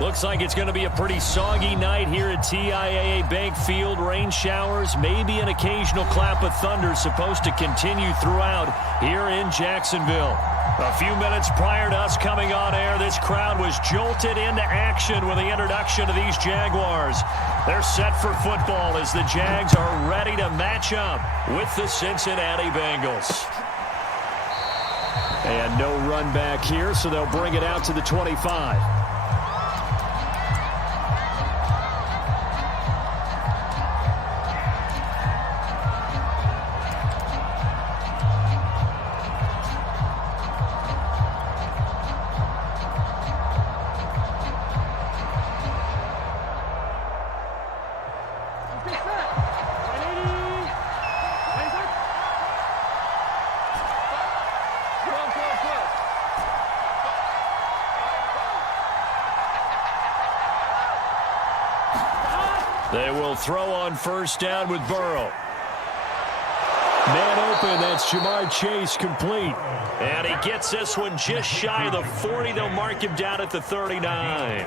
Looks like it's going to be a pretty soggy night here at TIAA Bank Field. Rain showers, maybe an occasional clap of thunder supposed to continue throughout here in Jacksonville. A few minutes prior to us coming on air, this crowd was jolted into action with the introduction of these Jaguars. They're set for football as the Jags are ready to match up with the Cincinnati Bengals. And no run back here, so they'll bring it out to the 25. They will throw on first down with Burrow. Man open, that's Jamar Chase complete. And he gets this one just shy of the 40. They'll mark him down at the 39.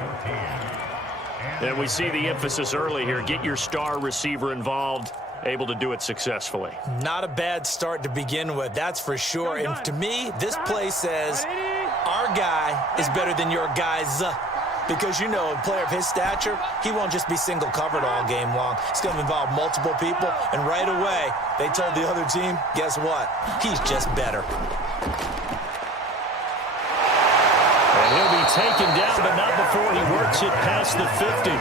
And we see the emphasis early here. Get your star receiver involved. Able to do it successfully. Not a bad start to begin with, that's for sure. And to me, this play says our guy is better than your guys. Because, you know, a player of his stature, he won't just be single covered all game long. It's going to involve multiple people. And right away, they told the other team, guess what? He's just better. And he'll be taken down, but not before he works it past the 50.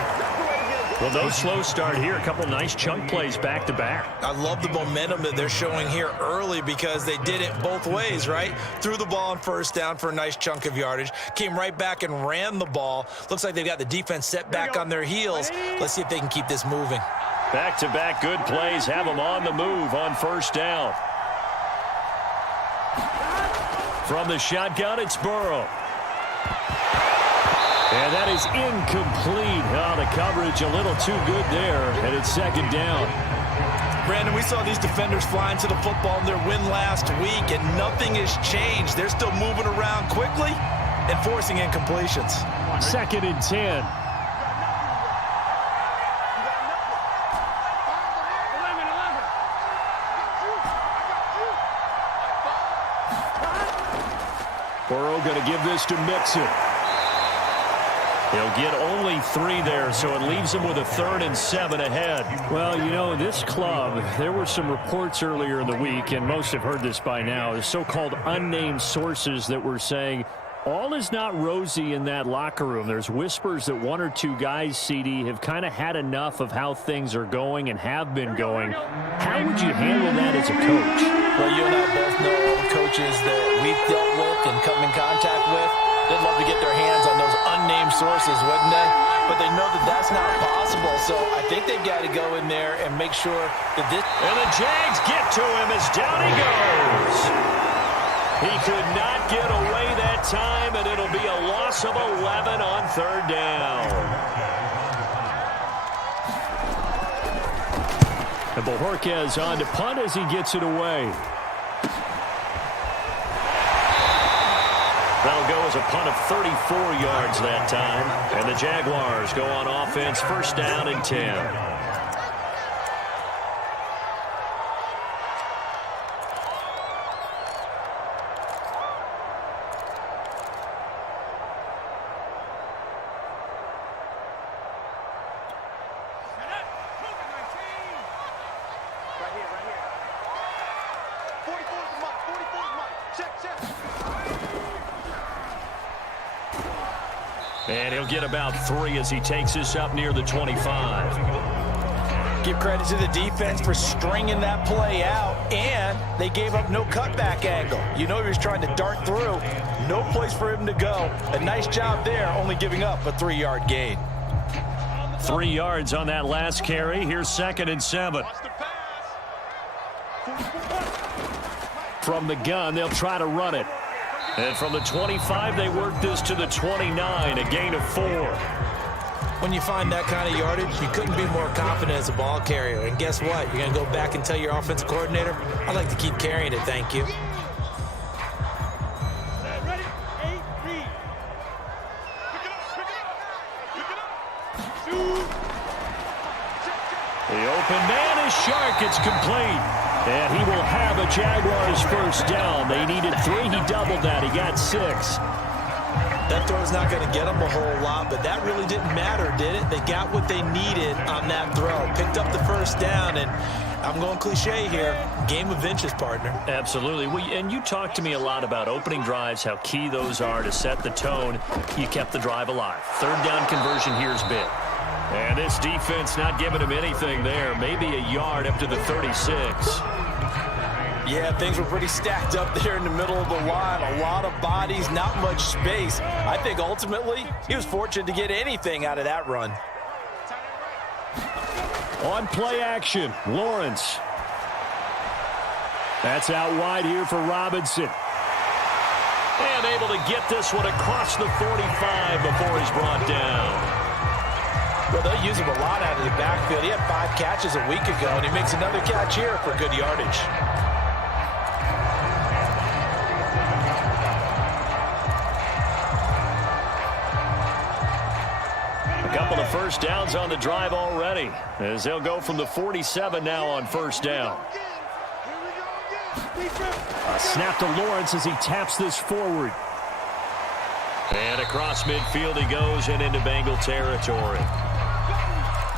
Well, no slow start here. A couple nice chunk plays back-to-back. I love the momentum that they're showing here early because they did it both ways, right? Threw the ball on first down for a nice chunk of yardage. Came right back and ran the ball. Looks like they've got the defense set back on their heels. Let's see if they can keep this moving. Back-to-back good plays have them on the move on first down. From the shotgun, it's Burrow. And that is incomplete. Oh, the coverage a little too good there, and it's second down. Brandon, we saw these defenders flying to the football in their win last week, and nothing has changed. They're still moving around quickly and forcing incompletions. Second and 10. Burrow going to give this to Mixon. He'll get only 3 there, so it leaves him with a 3rd and 7 ahead. Well, you know, this club, there were some reports earlier in the week, and most have heard this by now, the so-called unnamed sources that were saying all is not rosy in that locker room. There's whispers that 1 or 2 guys, CD, have kind of had enough of how things are going and have been going. How would you handle that as a coach? Well, you and I both know all the coaches that we've dealt with and come in contact with. They'd love to get their hands on those unnamed sources, wouldn't they? But they know that that's not possible, so I think they've got to go in there and make sure that this... And the Jags get to him as down he goes. He could not get away that time, and it'll be a loss of 11 on 3rd down. And Bojorquez on to punt as he gets it away. That'll go as a punt of 34 yards that time. And the Jaguars go on offense, first down and 10. And he'll get about 3 as he takes this up near the 25. Give credit to the defense for stringing that play out, and they gave up no cutback angle. You know he was trying to dart through. No place for him to go. A nice job there, only giving up a 3-yard gain. 3 yards on that last carry. Here's 2nd and 7. From the gun, they'll try to run it. And from the 25, they work this to the 29, a gain of 4. When you find that kind of yardage, you couldn't be more confident as a ball carrier. And guess what? You're going to go back and tell your offensive coordinator, I'd like to keep carrying it, thank you. And man is sharp. It's complete. And he will have a Jaguars first down. They needed 3. He doubled that. He got 6. That throw's not going to get them a whole lot, but that really didn't matter, did it? They got what they needed on that throw. Picked up the first down, and I'm going cliche here. Game of inches, partner. Absolutely. And you talked to me a lot about opening drives, how key those are to set the tone. You kept the drive alive. Third down conversion here is big. And this defense not giving him anything there. Maybe a yard up to the 36. Yeah, things were pretty stacked up there in the middle of the line. A lot of bodies, not much space. I think ultimately he was fortunate to get anything out of that run. On play action, Lawrence. That's out wide here for Robinson. And able to get this one across the 45 before he's brought down. Well, they'll use him a lot out of the backfield. He had 5 catches a week ago, and he makes another catch here for good yardage. A couple of first downs on the drive already, as they'll go from the 47 now on first down. A snap to Lawrence as he taps this forward. And across midfield he goes and into Bengal territory.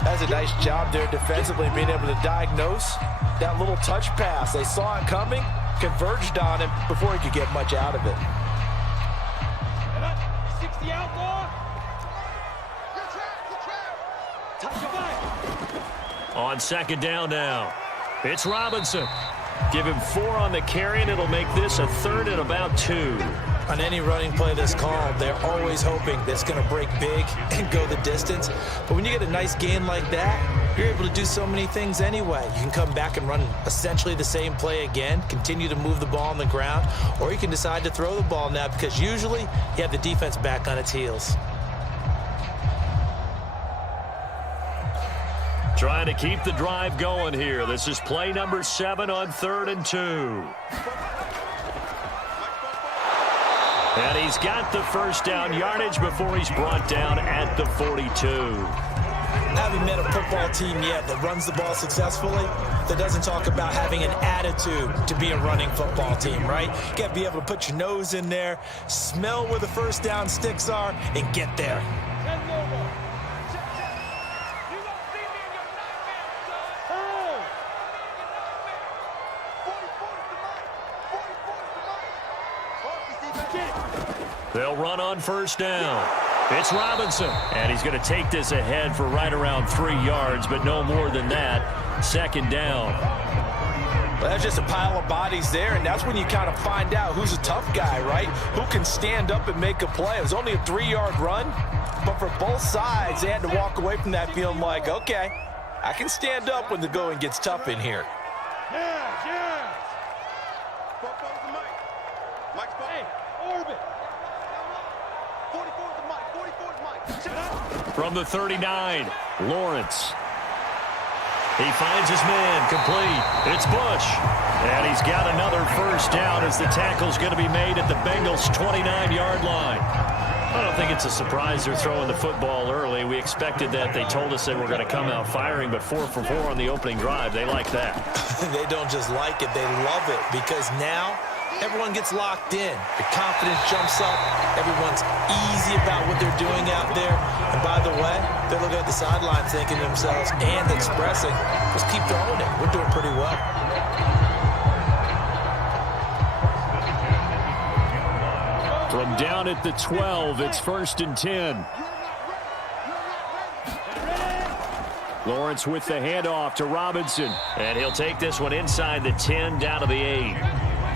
That's a nice job there defensively, being able to diagnose that little touch pass. They saw it coming, converged on him before he could get much out of it. 60 outlaw. On second down now, it's Robinson. Give him 4 on the carry, and it'll make this a 3rd and about 2. On any running play that's called, they're always hoping that it's going to break big and go the distance. But when you get a nice gain like that, you're able to do so many things anyway. You can come back and run essentially the same play again, continue to move the ball on the ground, or you can decide to throw the ball now because usually you have the defense back on its heels. Trying to keep the drive going here. This is play number 7 on 3rd and 2. And he's got the first down yardage before he's brought down at the 42. I haven't met a football team yet that runs the ball successfully that doesn't talk about having an attitude to be a running football team, right? You got to be able to put your nose in there, smell where the first down sticks are, and get there. They'll run on first down. It's Robinson, and he's going to take this ahead for right around 3 yards, but no more than that. Second down. Well, that's just a pile of bodies there, and that's when you kind of find out who's a tough guy, right? Who can stand up and make a play. It was only a 3-yard run, but for both sides, they had to walk away from that feeling like, okay, I can stand up when the going gets tough in here. Yeah. Hey, orbit. 44 is the mic. From the 39, Lawrence. He finds his man, complete. It's Bush. And he's got another first down as the tackle's going to be made at the Bengals' 29-yard line. I don't think it's a surprise they're throwing the football early. We expected that. They told us they were going to come out firing, but 4 for 4 on the opening drive. They like that. They don't just like it, they love it, because now everyone gets locked in. The confidence jumps up. Everyone's easy about what they're doing out there. And by the way, they're looking at the sideline thinking to themselves and expressing, let's keep throwing it. We're doing pretty well. From down at the 12, it's 1st and 10. Lawrence with the handoff to Robinson. And he'll take this one inside the 10, down to the 8.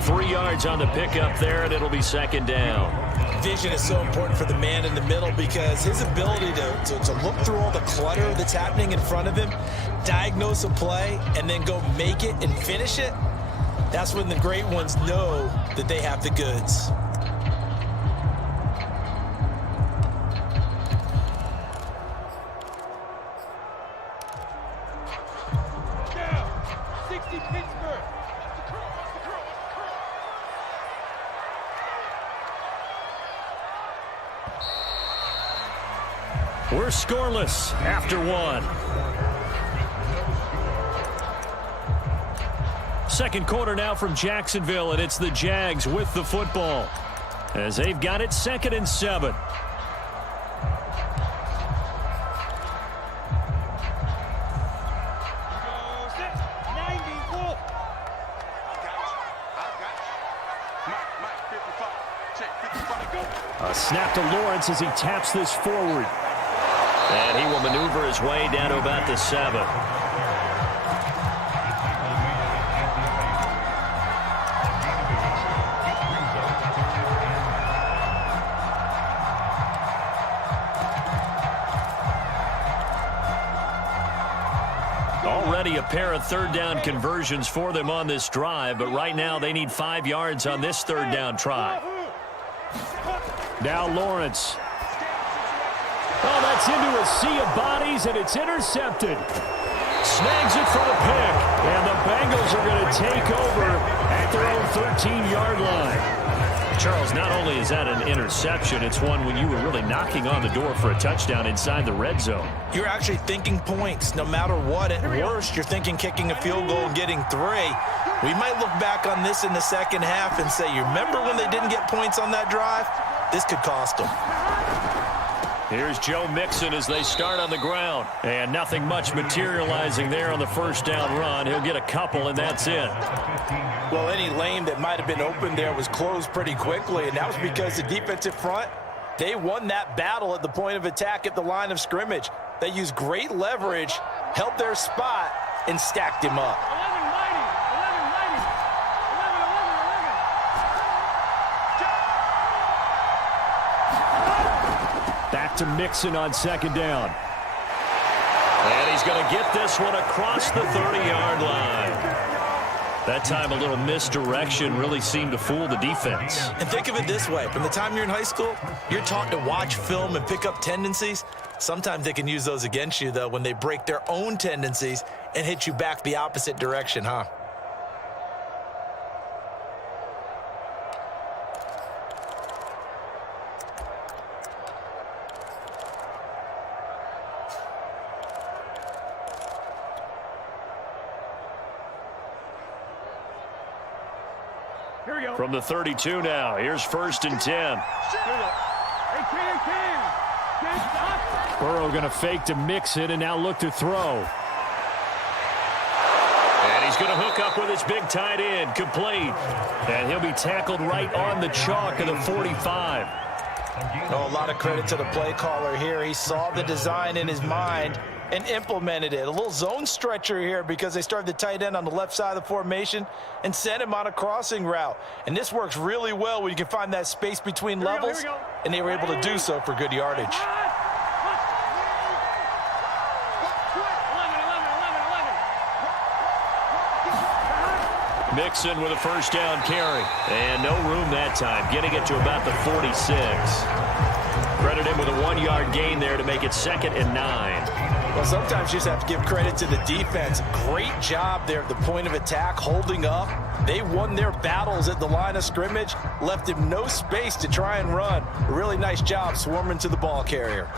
3 yards on the pickup there, and it'll be second down. Vision is so important for the man in the middle because his ability to look through all the clutter that's happening in front of him, diagnose a play, and then go make it and finish it, that's when the great ones know that they have the goods. We're scoreless after 1. second quarter now from Jacksonville, and it's the Jags with the football as they've got it 2nd and 7. A snap to Lawrence as he taps this forward. And he will maneuver his way down to about the 7. Already a pair of third down conversions for them on this drive, but right now they need 5 yards on this third down try. Now Lawrence. Oh, that's into a sea of bodies, and it's intercepted. Snags it for the pick, and the Bengals are going to take over at their own 13-yard line. Charles, not only is that an interception, it's one when you were really knocking on the door for a touchdown inside the red zone. You're actually thinking points no matter what. At worst, you're thinking kicking a field goal and getting 3. We might look back on this in the second half and say, you remember when they didn't get points on that drive? This could cost them. Here's Joe Mixon as they start on the ground. And nothing much materializing there on the first down run. He'll get a couple, and that's it. Well, any lane that might have been open there was closed pretty quickly, and that was because the defensive front, they won that battle at the point of attack at the line of scrimmage. They used great leverage, held their spot, and stacked him up. Back to Mixon on second down. And he's going to get this one across the 30-yard line. That time a little misdirection really seemed to fool the defense. And think of it this way. From the time you're in high school, you're taught to watch film and pick up tendencies. Sometimes they can use those against you, though, when they break their own tendencies and hit you back the opposite direction, huh? From the 32 now, here's 1st and 10. Burrow going to fake to mix it and now look to throw. And he's going to hook up with his big tight end, complete. And he'll be tackled right on the chalk of the 45. Oh, a lot of credit to the play caller here. He saw the design in his mind and implemented it. A little zone stretcher here because they started the tight end on the left side of the formation and sent him on a crossing route. And this works really well when you can find that space between levels, and they were able to do so for good yardage. Mixon with a first down carry. And no room that time, getting it to about the 46. Credit him with a 1-yard gain there to make it 2nd and 9. Well, sometimes you just have to give credit to the defense. Great job there at the point of attack, holding up. They won their battles at the line of scrimmage, left him no space to try and run. A really nice job swarming to the ball carrier.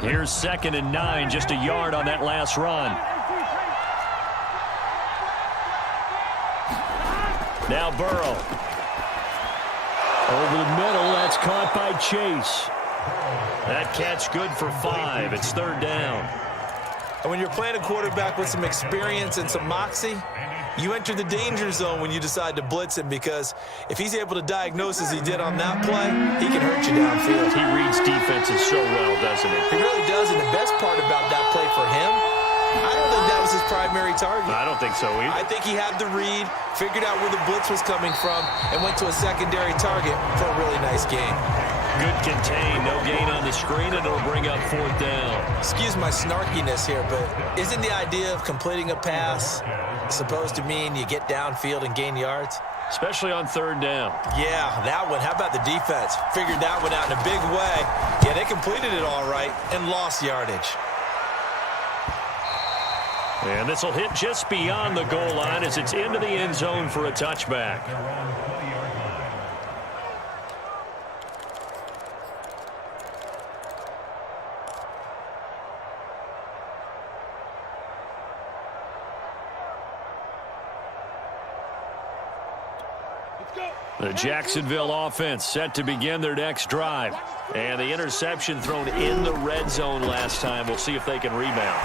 Here's 2nd and 9, just a yard on that last run. Now Burrow. Over the middle, that's caught by Chase. That catch good for 5. It's 3rd down. And when you're playing a quarterback with some experience and some moxie, you enter the danger zone when you decide to blitz him, because if he's able to diagnose as he did on that play, he can hurt you downfield. He reads defenses so well, doesn't he? He really does, and the best part about that play for him, I don't think that was his primary target. I don't think so either. I think he had the read, figured out where the blitz was coming from, and went to a secondary target for a really nice gain. Good contain, no gain on the screen, and it'll bring up 4th down. Excuse my snarkiness here, but isn't the idea of completing a pass supposed to mean you get downfield and gain yards? Especially on 3rd down. Yeah, that one. How about the defense? Figured that one out in a big way. Yeah, they completed it all right and lost yardage. And this will hit just beyond the goal line as it's into the end zone for a touchback. The Jacksonville offense set to begin their next drive. And the interception thrown in the red zone last time. We'll see if they can rebound.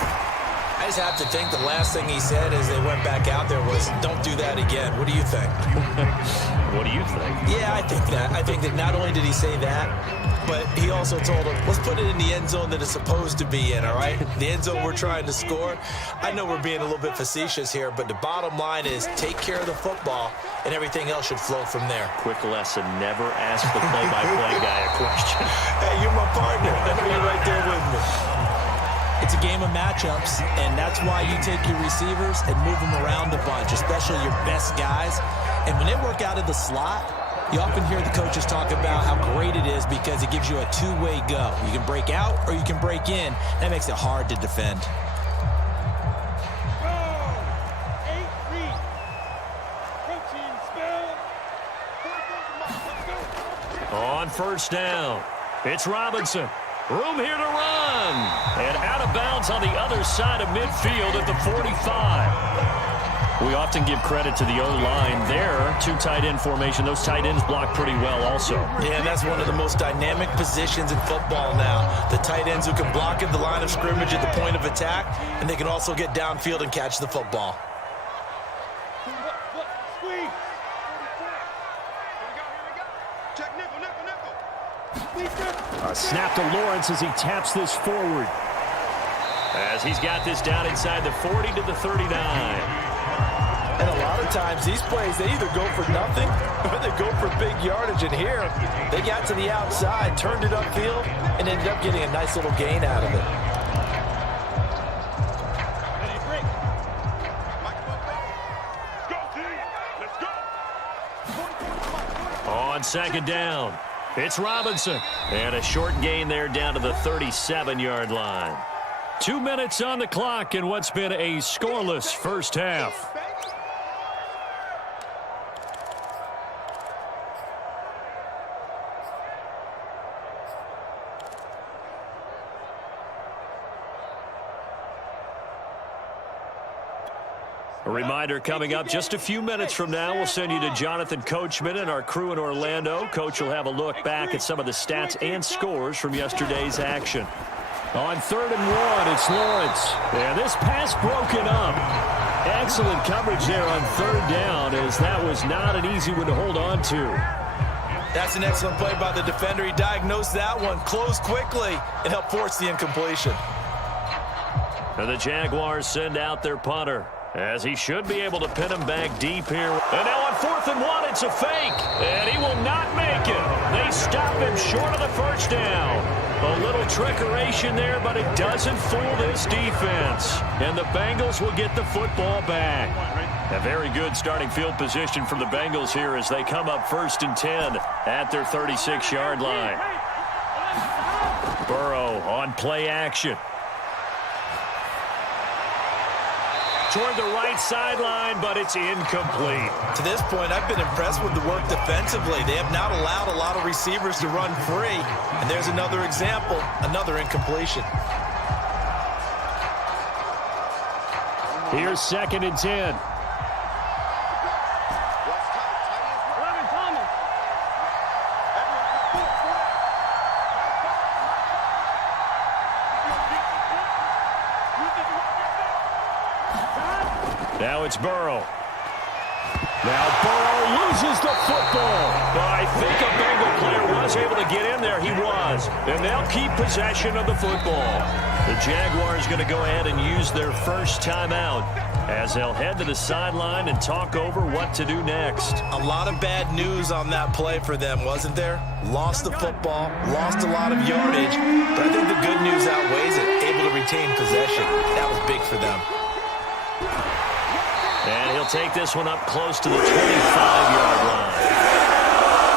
I just have to think the last thing he said as they went back out there was, don't do that again. What do you think? What do you think? Yeah, I think that. I think that not only did he say that, but he also told him, let's put it in the end zone that it's supposed to be in, all right? The end zone we're trying to score. I know we're being a little bit facetious here, but the bottom line is take care of the football, and everything else should flow from there. Quick lesson, never ask the play-by-play guy a question. Hey, you're my partner. That's me right there with me. It's a game of matchups, and that's why you take your receivers and move them around a bunch, especially your best guys. And when they work out of the slot, you often hear the coaches talk about how great it is because it gives you a two-way go. You can break out or you can break in. That makes it hard to defend. On first down, it's Robinson. Room here to run. And out of bounds on the other side of midfield at the 45. We often give credit to the O-line there. Two tight end formation. Those tight ends block pretty well also. Yeah, and that's one of the most dynamic positions in football now. The tight ends who can block at the line of scrimmage at the point of attack, and they can also get downfield and catch the football. A snap to Lawrence as he taps this forward. As he's got this down inside the 40 to the 39. And a lot of times these plays, they either go for nothing or they go for big yardage. And here, they got to the outside, turned it upfield, and ended up getting a nice little gain out of it. On second down, it's Robinson. And a short gain there down to the 37-yard line. 2 minutes on the clock in what's been a scoreless first half. A reminder coming up just a few minutes from now, we'll send you to Jonathan Coachman and our crew in Orlando. Coach will have a look back at some of the stats and scores from yesterday's action. On 3rd and 1, it's Lawrence. And this pass broken up. Excellent coverage there on 3rd down, as that was not an easy one to hold on to. That's an excellent play by the defender. He diagnosed that one, closed quickly, and helped force the incompletion. And the Jaguars send out their punter, as he should be able to pin him back deep here. And now on 4th and 1, it's a fake. And he will not make it. They stop him short of the first down. A little trickeration there, but it doesn't fool this defense. And the Bengals will get the football back. A very good starting field position from the Bengals here as they come up 1st and 10 at their 36-yard line. Burrow on play action. Toward the right sideline, but it's incomplete. To this point, I've been impressed with the work defensively. They have not allowed a lot of receivers to run free. And there's another example, another incompletion. Here's 2nd and 10. Now it's Burrow. Now Burrow loses the football. But I think a Bengal player was able to get in there. He was. And they'll keep possession of the football. The Jaguars going to go ahead and use their first timeout as they'll head to the sideline and talk over what to do next. A lot of bad news on that play for them, wasn't there? Lost the football, lost a lot of yardage, but I think the good news outweighs it. Able to retain possession. That was big for them. And he'll take this one up close to the 25-yard line.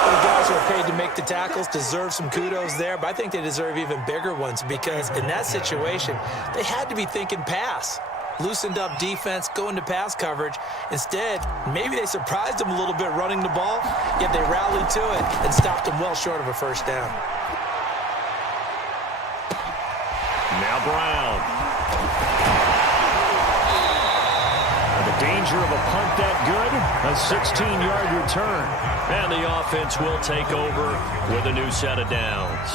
The guys who are paid to make the tackles deserve some kudos there, but I think they deserve even bigger ones because in that situation, they had to be thinking pass. Loosened up defense, going to pass coverage. Instead, maybe they surprised them a little bit running the ball, yet they rallied to it and stopped them well short of a first down. Now Brown. Danger of a punt that good. A 16-yard return. And the offense will take over with a new set of downs.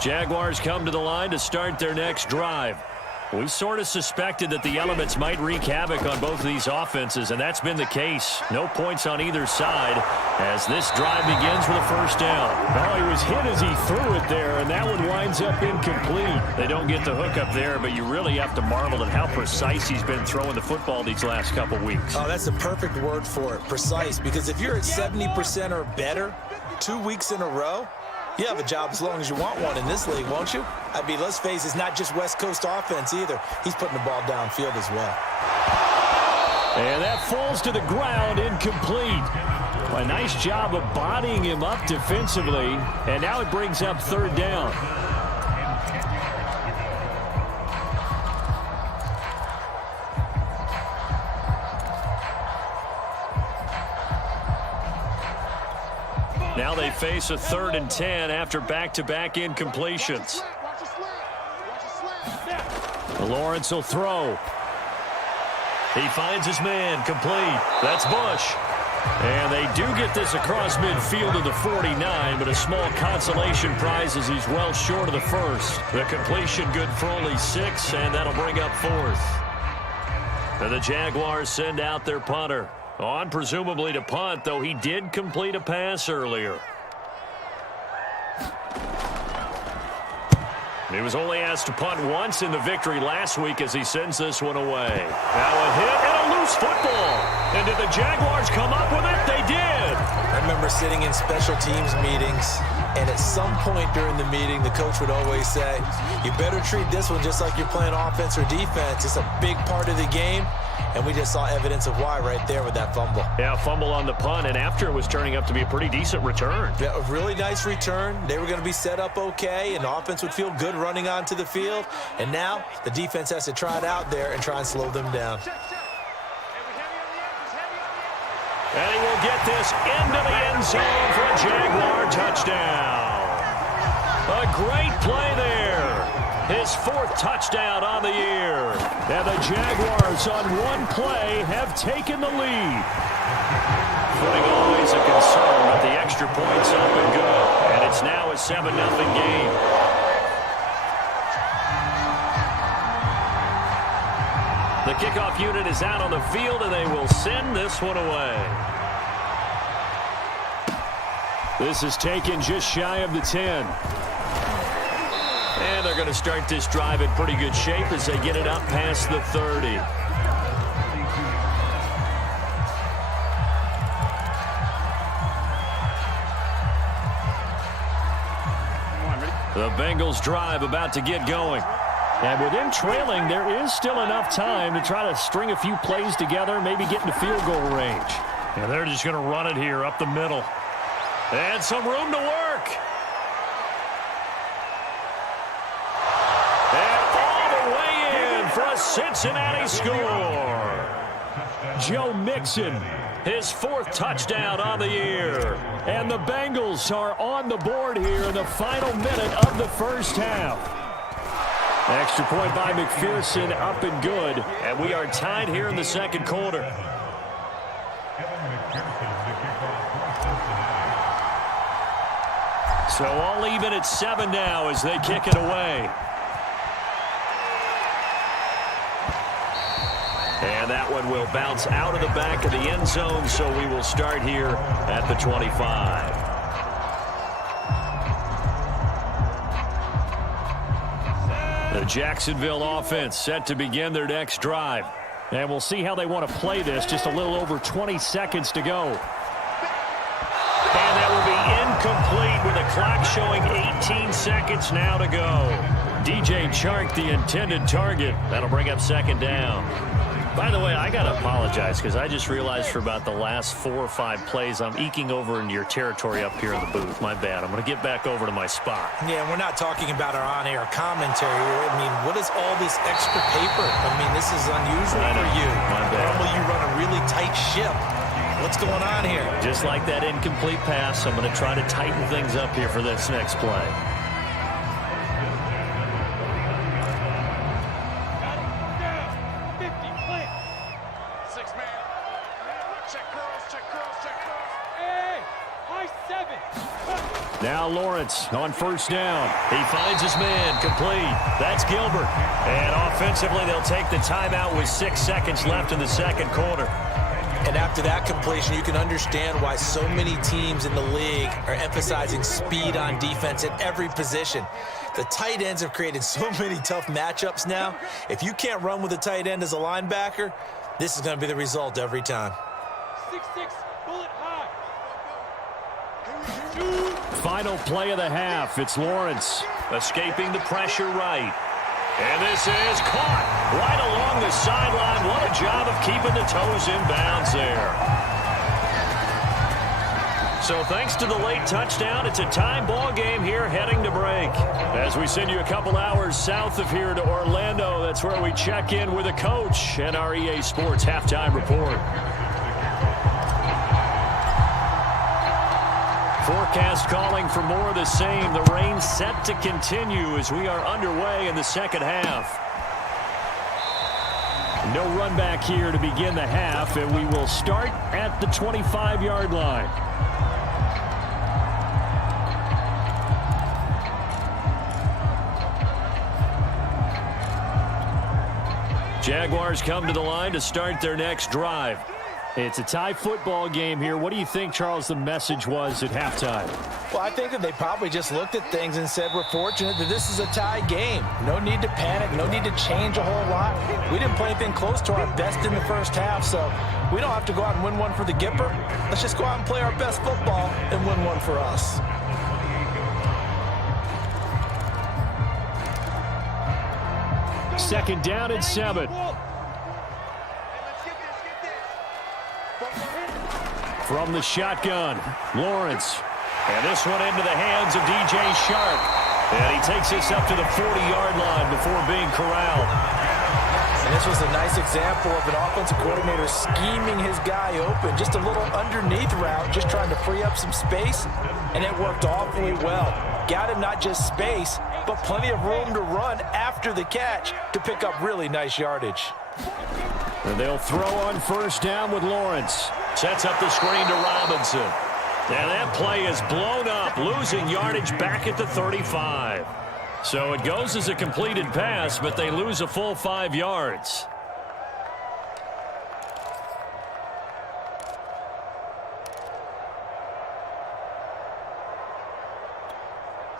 Jaguars come to the line to start their next drive. We sort of suspected that the elements might wreak havoc on both of these offenses, and that's been the case. No points on either side as this drive begins with a first down. Oh, he was hit as he threw it there, and that one winds up incomplete. They don't get the hook up there, but you really have to marvel at how precise he's been throwing the football these last couple weeks. Oh, that's the perfect word for it, precise, because if you're at 70% or better 2 weeks in a row, you have a job as long as you want one in this league, won't you? I mean, let's face it, it's not just West Coast offense either. He's putting the ball downfield as well. And that falls to the ground, incomplete. A nice job of bodying him up defensively, and now it brings up third down. Now they face a 3rd and 10 after back-to-back incompletions. Lawrence will throw. He finds his man, complete. That's Bush. And they do get this across midfield of the 49, but a small consolation prize as he's well short of the first. The completion good for only 6, and that'll bring up 4th. And the Jaguars send out their punter. On presumably to punt, though he did complete a pass earlier. He was only asked to punt once in the victory last week as he sends this one away. Now a hit and a loose football. And did the Jaguars come up with it? They did. I remember sitting in special teams meetings, and at some point during the meeting, the coach would always say, you better treat this one just like you're playing offense or defense. It's a big part of the game. And we just saw evidence of why right there with that fumble. Yeah, fumble on the punt, and after it was turning up to be a pretty decent return. Yeah, a really nice return. They were going to be set up okay, and the offense would feel good running onto the field. And now the defense has to try it out there and try and slow them down. And he will get this into the end zone for a Jaguar touchdown. A great play there. His 4th touchdown on the year. And the Jaguars on one play have taken the lead. Footing always a concern, but the extra point's up and good. And it's now a 7-0 game. The kickoff unit is out on the field, and they will send this one away. This is taken just shy of the 10. And they're going to start this drive in pretty good shape as they get it up past the 30. The Bengals drive about to get going. And with them trailing, there is still enough time to try to string a few plays together, maybe get into field goal range. And they're just going to run it here up the middle. And some room to work. For a Cincinnati score. Joe Mixon, his 4th touchdown on the year. And the Bengals are on the board here in the final minute of the first half. Extra point by McPherson, up and good. And we are tied here in the second quarter. So all even at 7 now as they kick it away. And that one will bounce out of the back of the end zone, so we will start here at the 25. The Jacksonville offense set to begin their next drive. And we'll see how they want to play this. Just a little over 20 seconds to go. And that will be incomplete with the clock showing 18 seconds now to go. DJ Chark, the intended target. That'll bring up 2nd down. By the way, I got to apologize because I just realized for about the last 4 or 5 plays, I'm eking over into your territory up here in the booth. My bad. I'm going to get back over to my spot. Yeah, we're not talking about our on-air commentary. I mean, what is all this extra paper? I mean, this is unusual for you. My bad. Normally you run a really tight ship. What's going on here? Just like that incomplete pass, I'm going to try to tighten things up here for this next play. Now Lawrence on first down. He finds his man, complete. That's Gilbert. And offensively, they'll take the timeout with 6 seconds left in the second quarter. And after that completion, you can understand why so many teams in the league are emphasizing speed on defense at every position. The tight ends have created so many tough matchups now. If you can't run with a tight end as a linebacker, this is going to be the result every time. 6-6, bullet high. Final play of the half. It's Lawrence. Escaping the pressure right. And this is caught right along the sideline. What a job of keeping the toes in bounds there. So thanks to the late touchdown, it's a tie ball game here heading to break. As we send you a couple hours south of here to Orlando, that's where we check in with a coach and our EA Sports halftime report. Forecast calling for more of the same. The rain set to continue as we are underway in the second half. No run back here to begin the half, and we will start at the 25-yard line. Jaguars come to the line to start their next drive. It's a tie football game here. What do you think, Charles, the message was at halftime? Well, I think that they probably just looked at things and said, we're fortunate that this is a tie game. No need to panic, no need to change a whole lot. We didn't play anything close to our best in the first half, so we don't have to go out and win one for the Gipper. Let's just go out and play our best football and win one for us. Second down and 7. From the shotgun, Lawrence. And this one into the hands of DJ Shark. And he takes this up to the 40-yard line before being corralled. And this was a nice example of an offensive coordinator scheming his guy open. Just a little underneath route, just trying to free up some space. And it worked awfully well. Got him not just space, but plenty of room to run after the catch to pick up really nice yardage. And they'll throw on first down with Lawrence. Sets up the screen to Robinson. And that play is blown up, losing yardage back at the 35. So it goes as a completed pass, but they lose a full 5 yards.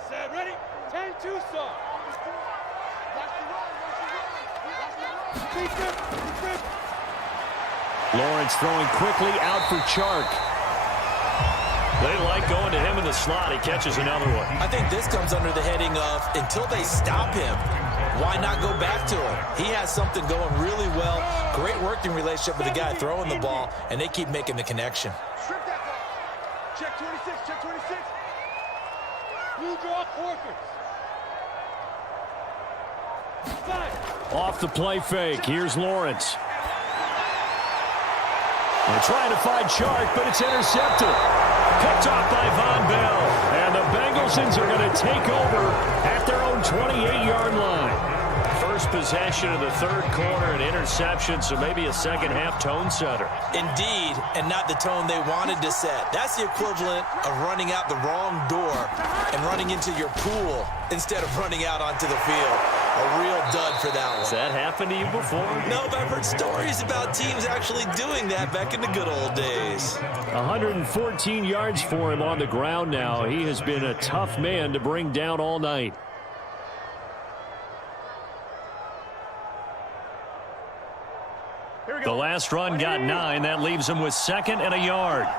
Set, ready? 10 Tucson. Lawrence throwing quickly out for Chark. They like going to him in the slot. He catches another one. I think this comes under the heading of until they stop him, why not go back to him? He has something going really well. Great working relationship with the guy throwing the ball, and they keep making the connection. Strip that ball. Check 26, check 26. Blue draw Corkers. 5. Off the play fake. Here's Lawrence. They're trying to find Chark, but it's intercepted. Picked off by Von Bell. And the Bengalsons are going to take over at their own 28-yard line. First possession of the third quarter, an interception, so maybe a second-half tone setter. Indeed, and not the tone they wanted to set. That's the equivalent of running out the wrong door and running into your pool instead of running out onto the field. A real dud for that one. Has that happened to you before? No, but I've heard stories about teams actually doing that back in the good old days. 114 yards for him on the ground now. He has been a tough man to bring down all night. The last run got 9. That leaves him with 2nd and a yard. 11.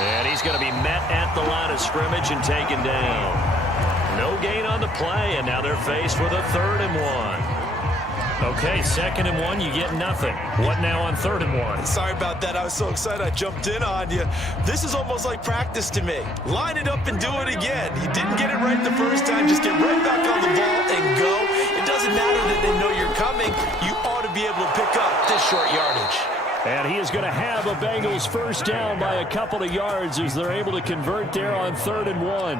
And he's going to be met at the line of scrimmage and taken down. No gain on the play, and now they're faced with a 3rd and 1. Okay, 2nd and 1, you get nothing. What now on 3rd and 1? Sorry about that. I was so excited I jumped in on you. This is almost like practice to me. Line it up and do it again. You didn't get it right the first time. Just get right back on the ball and go. It doesn't matter that they know you're coming. You ought to be able to pick up this short yardage. And he is going to have a Bengals first down by a couple of yards as they're able to convert there on 3rd and 1.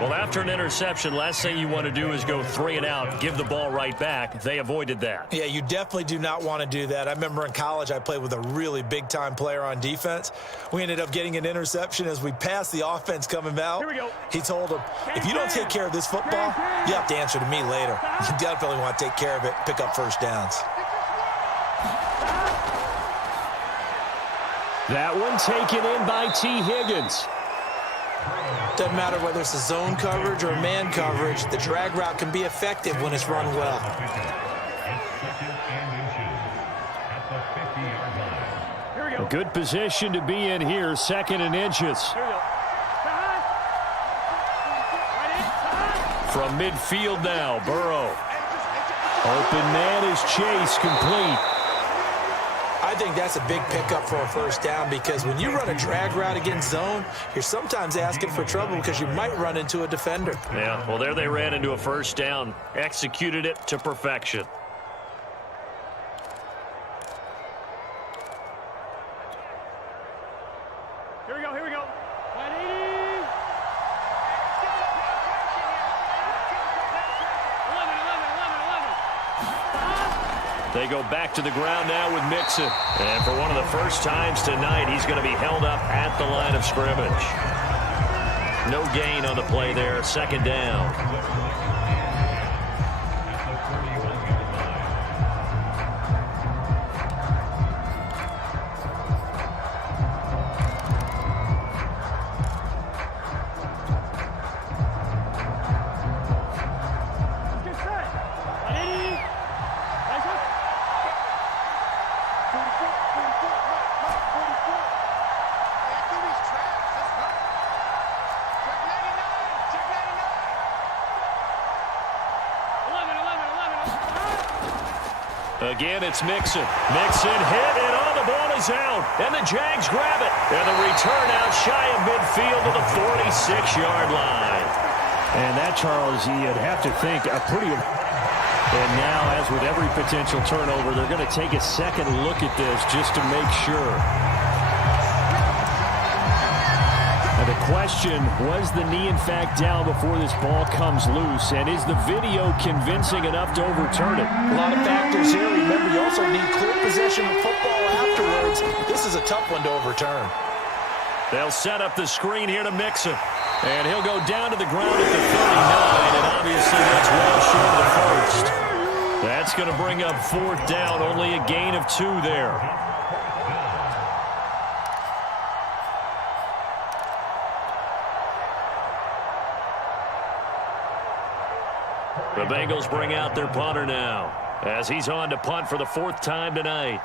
Well, after an interception, last thing you want to do is go 3 and out, give the ball right back. They avoided that. Yeah, you definitely do not want to do that. I remember in college I played with a really big-time player on defense. We ended up getting an interception as we passed the offense coming out. Here we go. He told him, if you don't take care of this football, you have to answer to me later. You definitely want to take care of it, pick up first downs. That one taken in by T. Higgins. Doesn't matter whether it's a zone coverage or man coverage, the drag route can be effective when it's run well. A good position to be in here, 2nd and inches. From midfield now, Burrow. Open man is Chase, complete. I think that's a big pickup for a first down because when you run a drag route against zone, you're sometimes asking for trouble because you might run into a defender. Yeah, well, there they ran into a first down, executed it to perfection. Here we go, here we go. 180. 11. They go back to the ground now with Mixon. And for one of the first times tonight, he's going to be held up at the line of scrimmage. No gain on the play there, 2nd down. Get set. 180. Nice one. 44, 44, right, 44. Back through these traps. Let's go. Check 99. Check 99. 11. Again, it's Mixon. Mixon hit, and all the ball is out. And the Jags grab it. And the return out shy of midfield to the 46-yard line. And that, Charles, you'd have to think a pretty... And now, as with every potential turnover, they're going to take a second look at this just to make sure. And the question, was the knee in fact down before this ball comes loose? And is the video convincing enough to overturn it? A lot of factors here. Remember, you also need clear possession of football afterwards. This is a tough one to overturn. They'll set up the screen here to Mixon. And he'll go down to the ground at the 39, and obviously that's well short of the first. That's going to bring up 4th down, only a gain of 2 there. The Bengals bring out their punter now, as he's on to punt for the 4th time tonight.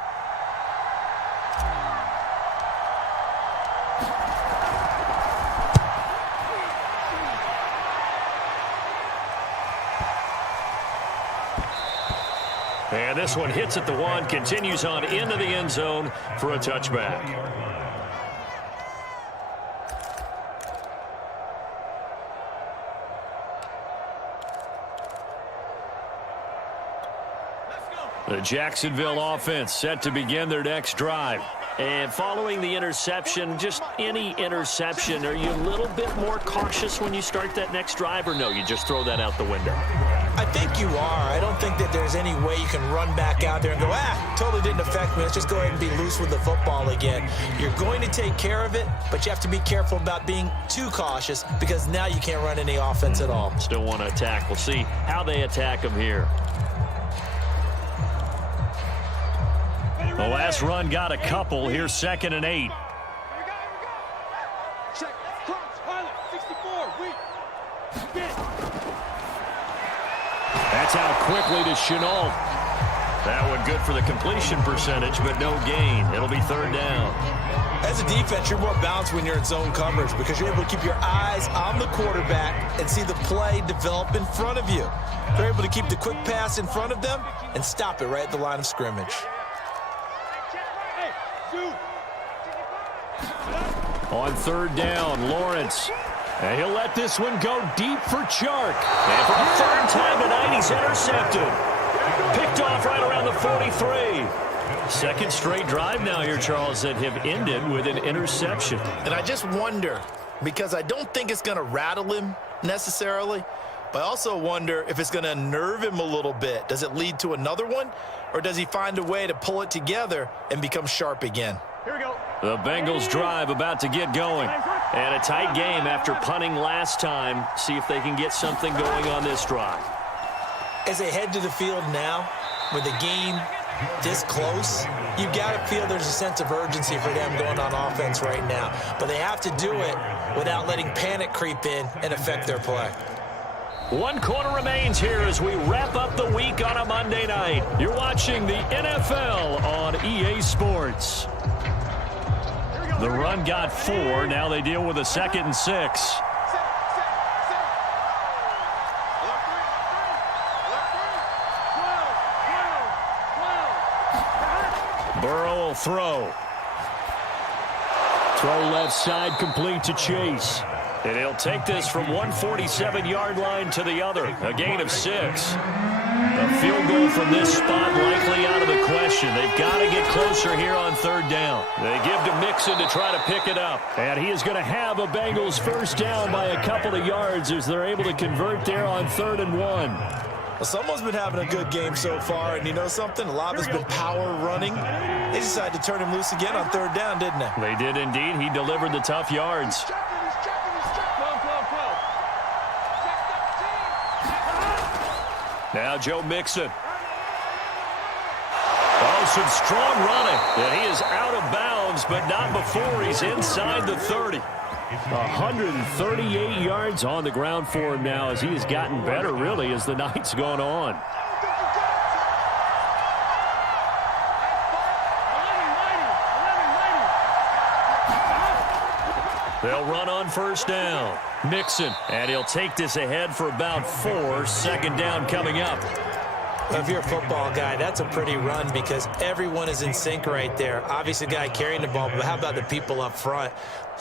And this one hits at the 1, continues on into the end zone for a touchback. The Jacksonville offense set to begin their next drive. And following the interception, just any interception, are you a little bit more cautious when you start that next drive, or no, you just throw that out the window? I think you are. I don't think that there's any way you can run back out there and go, totally didn't affect me. Let's just go ahead and be loose with the football again. You're going to take care of it, but you have to be careful about being too cautious because now you can't run any offense at all. Still want to attack. We'll see how they attack them here. The last run got a couple. Here's 2nd and 8. Here we go. Check. Cross. Harlan. 64. Weak. Get. That's out quickly to Chenault. That one good for the completion percentage, but no gain. It'll be 3rd down. As a defense, you're more balanced when you're in zone coverage because you're able to keep your eyes on the quarterback and see the play develop in front of you. They're able to keep the quick pass in front of them and stop it right at the line of scrimmage. On third down, Lawrence. And he'll let this one go deep for Chark. And for the third time tonight, he's intercepted. Picked off right around the 43. Second straight drive now here, Charles, that have ended with an interception. And I just wonder, because I don't think it's going to rattle him necessarily, but I also wonder if it's going to unnerve him a little bit. Does it lead to another one, or does he find a way to pull it together and become sharp again? Here we go. The Bengals drive about to get going. And a tight game after punting last time. See if they can get something going on this drive. As they head to the field now, with the game this close, you've got to feel there's a sense of urgency for them going on offense right now. But they have to do it without letting panic creep in and affect their play. 1 quarter remains here as we wrap up the week on a Monday night. You're watching the NFL on EA Sports. The run got 4. Now they deal with a 2nd and 6. Burrow will throw. Throw left side, complete to Chase. And he'll take this from 147-yard line to the other. A gain of 6. A field goal from this spot likely out of the question. They've got to get closer here on third down. They give to Mixon to try to pick it up. And he is going to have a Bengals first down by a couple of yards as they're able to convert there on 3rd and 1. Well, someone's been having a good game so far, and you know something? A lot has been power running. They decided to turn him loose again on 3rd down, didn't they? They did indeed. He delivered the tough yards. Now Joe Mixon. Oh, some strong running. And he is out of bounds, but not before he's inside the 30. 138 yards on the ground for him now as he has gotten better, really, as the night's gone on. They'll run on first down. Mixon, and he'll take this ahead for about 4. 2nd down coming up. Well, if you're a football guy, that's a pretty run because everyone is in sync right there. Obviously, the guy carrying the ball, but how about the people up front?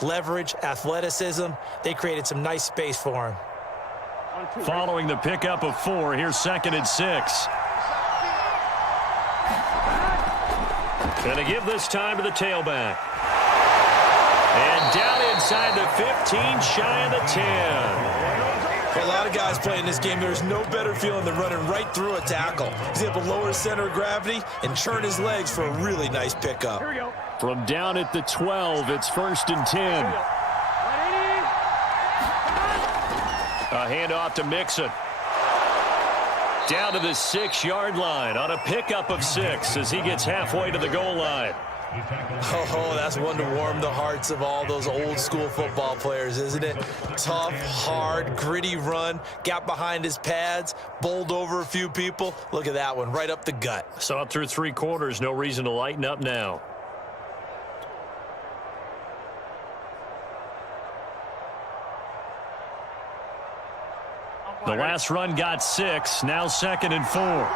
Leverage, athleticism, they created some nice space for him. Following the pickup of 4, here's 2nd and 6. Going to give this time to the tailback. And down inside the 15, shy of the 10. For a lot of guys playing this game, there's no better feeling than running right through a tackle. He's able to lower his center of gravity and churn his legs for a really nice pickup. From down at the 12, it's 1st and 10. A handoff to Mixon. Down to the 6-yard line on a pickup of 6 as he gets halfway to the goal line. Oh, that's one to warm the hearts of all those old school football players, isn't it? Tough, hard, gritty run, got behind his pads, bowled over a few people. Look at that one, right up the gut. Saw it through 3 quarters, no reason to lighten up now. The last run got 6, now 2nd and 4.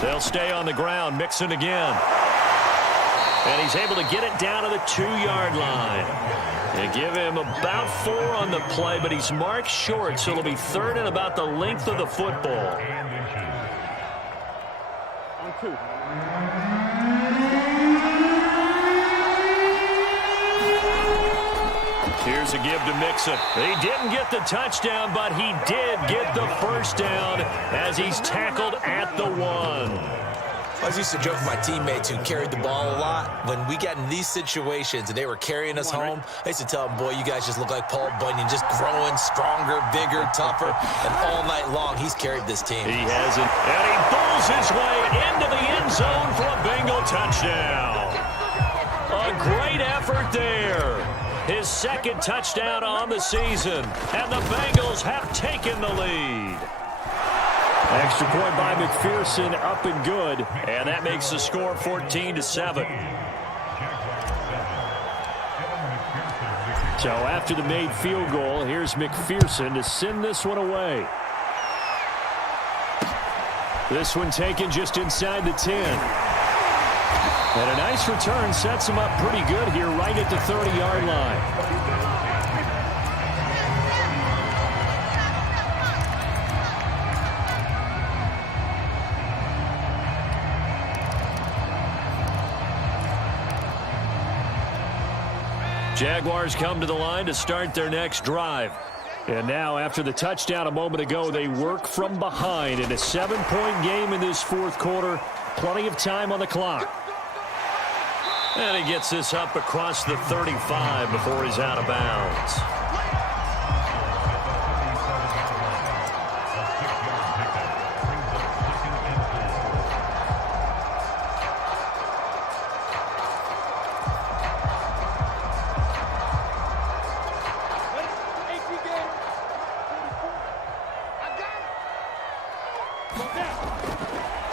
They'll stay on the ground. Mixon again. And he's able to get it down to the 2-yard line. They give him about 4 on the play, but he's marked short, so it'll be 3rd and about the length of the football. On 2. Here's a give to Mixon. He didn't get the touchdown, but he did get the first down as he's tackled at the 1. I used to joke with my teammates who carried the ball a lot. When we got in these situations and they were carrying us home, I used to tell them, boy, you guys just look like Paul Bunyan, just growing stronger, bigger, tougher. And all night long, he's carried this team. He hasn't. And he pulls his way into the end zone for a Bengal touchdown. A great effort there. His 2nd touchdown on the season, and the Bengals have taken the lead. Extra point by McPherson, up and good. And that makes the score 14-7. So after the made field goal, here's McPherson to send this one away. This one taken just inside the 10. And a nice return sets him up pretty good here right at the 30-yard line. Jaguars come to the line to start their next drive. And now, after the touchdown a moment ago, they work from behind in a 7-point game in this fourth quarter. Plenty of time on the clock. And he gets this up across the 35 before he's out of bounds.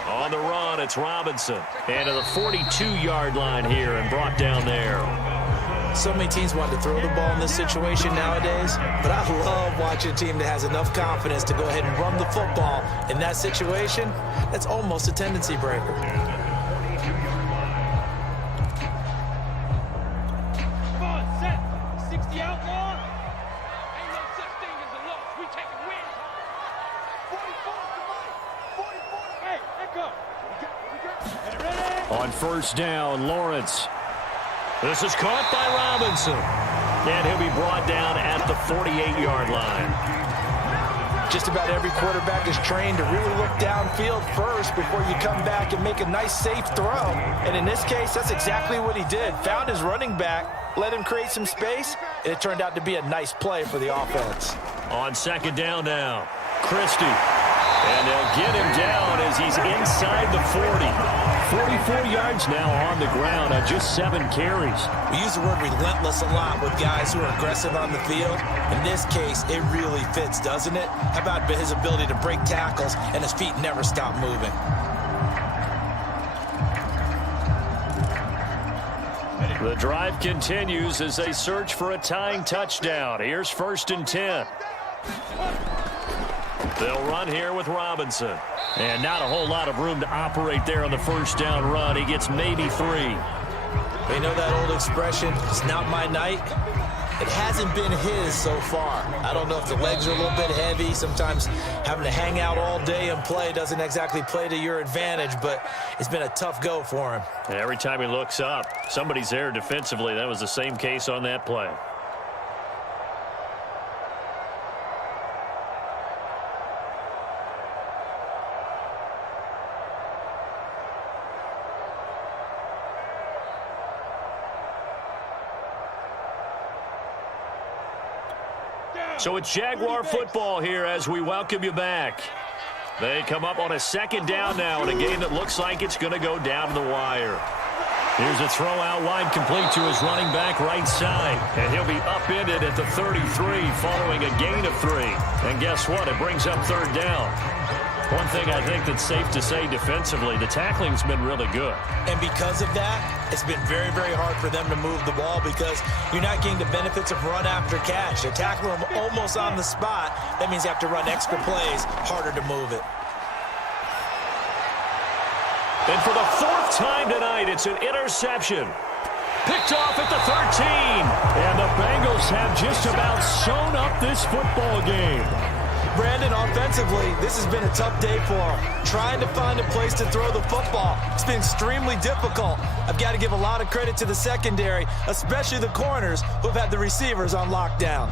On the run, it's Robinson. And to the 42-yard line here and brought down there. So many teams want to throw the ball in this situation nowadays, but I love watching a team that has enough confidence to go ahead and run the football. In that situation, that's almost a tendency breaker. Come on, set. 60 out long. Ain't no such thing as a loss. We taking wins. 44 to Mike. 44. Hey, let go. We got. On first down, Lawrence. This is caught by Robinson. And he'll be brought down at the 48-yard line. Just about every quarterback is trained to really look downfield first before you come back and make a nice, safe throw. And in this case, that's exactly what he did. Found his running back, let him create some space, and it turned out to be a nice play for the offense. On second down now, Christie. And they'll get him down as he's inside the 40. 44 yards now on the ground on just 7 carries. We use the word relentless a lot with guys who are aggressive on the field. In this case, it really fits, doesn't it? How about his ability to break tackles and his feet never stop moving? The drive continues as they search for a tying touchdown. Here's 1st and 10. They'll run here with Robinson. And not a whole lot of room to operate there on the first down run. He gets maybe 3. You know that old expression, it's not my night? It hasn't been his so far. I don't know if the legs are a little bit heavy. Sometimes having to hang out all day and play doesn't exactly play to your advantage, but it's been a tough go for him. And every time he looks up, somebody's there defensively. That was the same case on that play. So it's Jaguar football here as we welcome you back. They come up on a second down now in a game that looks like it's going to go down to the wire. Here's a throw out wide complete to his running back right side. And he'll be upended at the 33 following a gain of 3. And guess what? It brings up 3rd down. One thing I think that's safe to say defensively, the tackling's been really good. And because of that, it's been very, very hard for them to move the ball because you're not getting the benefits of run after catch. They tackle them almost on the spot. That means you have to run extra plays, harder to move it. And for the 4th time tonight, it's an interception. Picked off at the 13. And the Bengals have just about sewn up this football game. Brandon, offensively, this has been a tough day for him. Trying to find a place to throw the football. It's been extremely difficult. I've got to give a lot of credit to the secondary, especially the corners who have had the receivers on lockdown.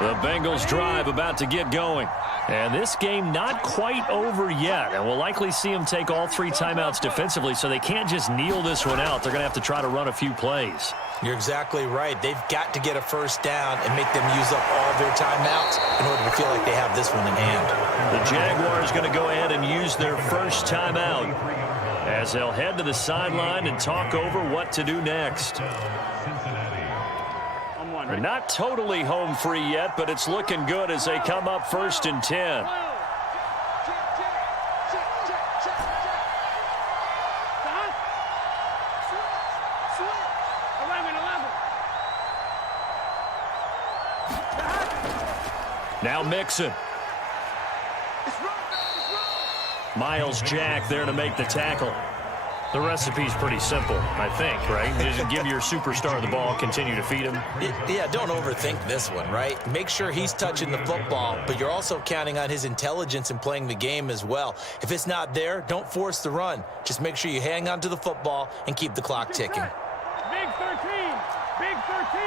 The Bengals drive about to get going. And this game not quite over yet. And we'll likely see them take all 3 timeouts defensively, so they can't just kneel this one out. They're going to have to try to run a few plays. You're exactly right. They've got to get a first down and make them use up all their timeouts in order to feel like they have this one in hand. The Jaguars going to go ahead and use their first timeout. as they'll head to the sideline and talk over what to do next. They're not totally home free yet, but it's looking good as they come up 1st and 10. Now Mixon. Miles Jack there to make the tackle. The recipe's pretty simple, I think, right? Just give your superstar the ball, continue to feed him. Yeah, don't overthink this one, right? Make sure he's touching the football, but you're also counting on his intelligence in playing the game as well. If it's not there, don't force the run. Just make sure you hang on to the football and keep the clock ticking. Big 13. Big 13.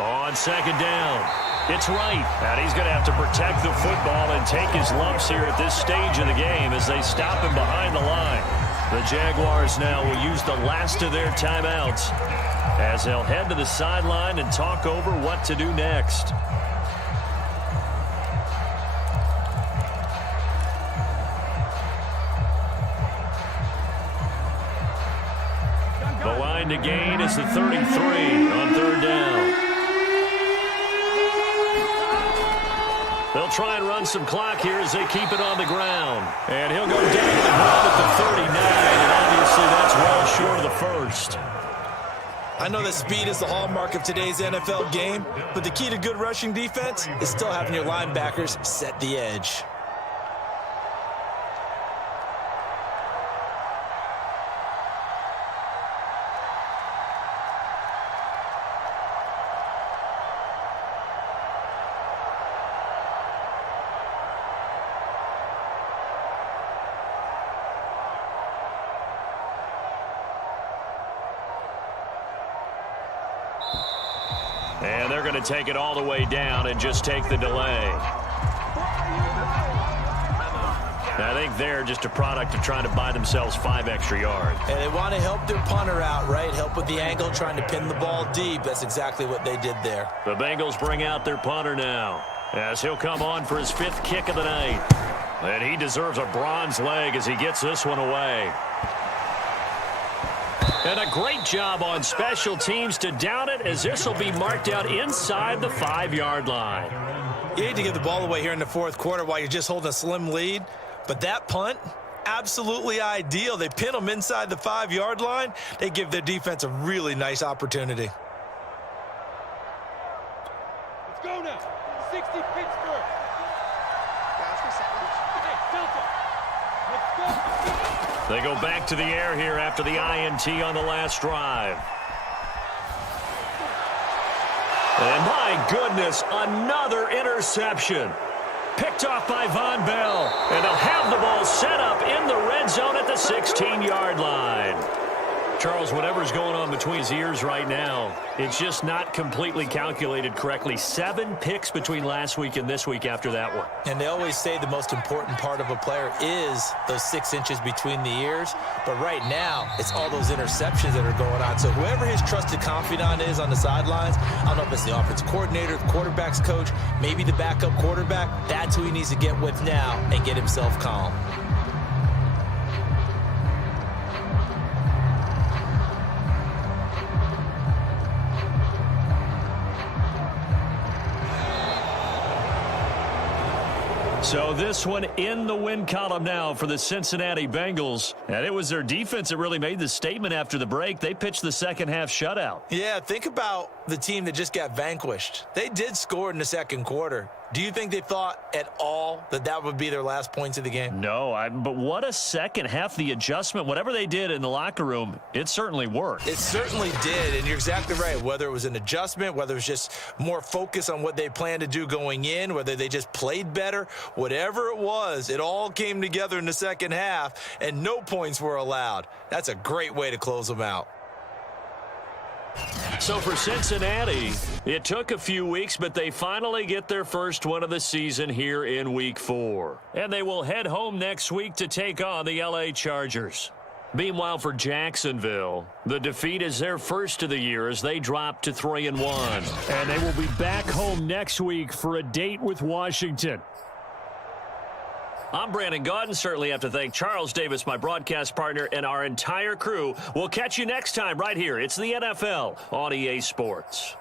On 2nd down. It's right. And he's going to have to protect the football and take his lumps here at this stage of the game as they stop him behind the line. The Jaguars now will use the last of their timeouts as they'll head to the sideline and talk over what to do next. The line to gain is the 33 on 3rd down. They'll try and run some clock here as they keep it on the ground. And he'll go down to the ground at the 39, and obviously that's well short of the 1st. I know that speed is the hallmark of today's NFL game, but the key to good rushing defense is still having your linebackers set the edge. And they're going to take it all the way down and just take the delay. I think they're just a product of trying to buy themselves 5 extra yards. And they want to help their punter out, right? Help with the angle, trying to pin the ball deep. That's exactly what they did there. The Bengals bring out their punter now as he'll come on for his 5th kick of the night. And he deserves a bronze leg as he gets this one away. And a great job on special teams to down it as this will be marked out inside the 5-yard line. You hate to give the ball away here in the 4th quarter while you're just holding a slim lead, but that punt, absolutely ideal. They pin them inside the 5-yard line. They give their defense a really nice opportunity. Let's go now. 60 Pittsburgh. Hey, Delta. Let's go. They go back to the air here after the INT on the last drive. And my goodness, another interception. Picked off by Von Bell. And they'll have the ball set up in the red zone at the 16-yard line. Charles, whatever's going on between his ears right now, it's just not completely calculated correctly. 7 picks between last week and this week after that one. And they always say the most important part of a player is those 6 inches between the ears. But right now, it's all those interceptions that are going on. So whoever his trusted confidant is on the sidelines, I don't know if it's the offensive coordinator, the quarterback's coach, maybe the backup quarterback, that's who he needs to get with now and get himself calm. So this one in the win column now for the Cincinnati Bengals. And it was their defense that really made the statement after the break. They pitched the second half shutout. Yeah, think about the team that just got vanquished. They did score in the 2nd quarter. Do you think they thought at all that that would be their last points of the game? No, but what a second half. The adjustment, whatever they did in the locker room, it certainly worked. It certainly did, and you're exactly right. Whether it was an adjustment, whether it was just more focus on what they planned to do going in, whether they just played better, whatever it was, it all came together in the second half, and no points were allowed. That's a great way to close them out. So for Cincinnati, it took a few weeks, but they finally get their first one of the season here in Week 4. And they will head home next week to take on the LA Chargers. Meanwhile, for Jacksonville, the defeat is their first of the year as they drop to 3-1. And they will be back home next week for a date with Washington. I'm Brandon Gaudin. Certainly have to thank Charles Davis, my broadcast partner, and our entire crew. We'll catch you next time right here. It's the NFL on EA Sports.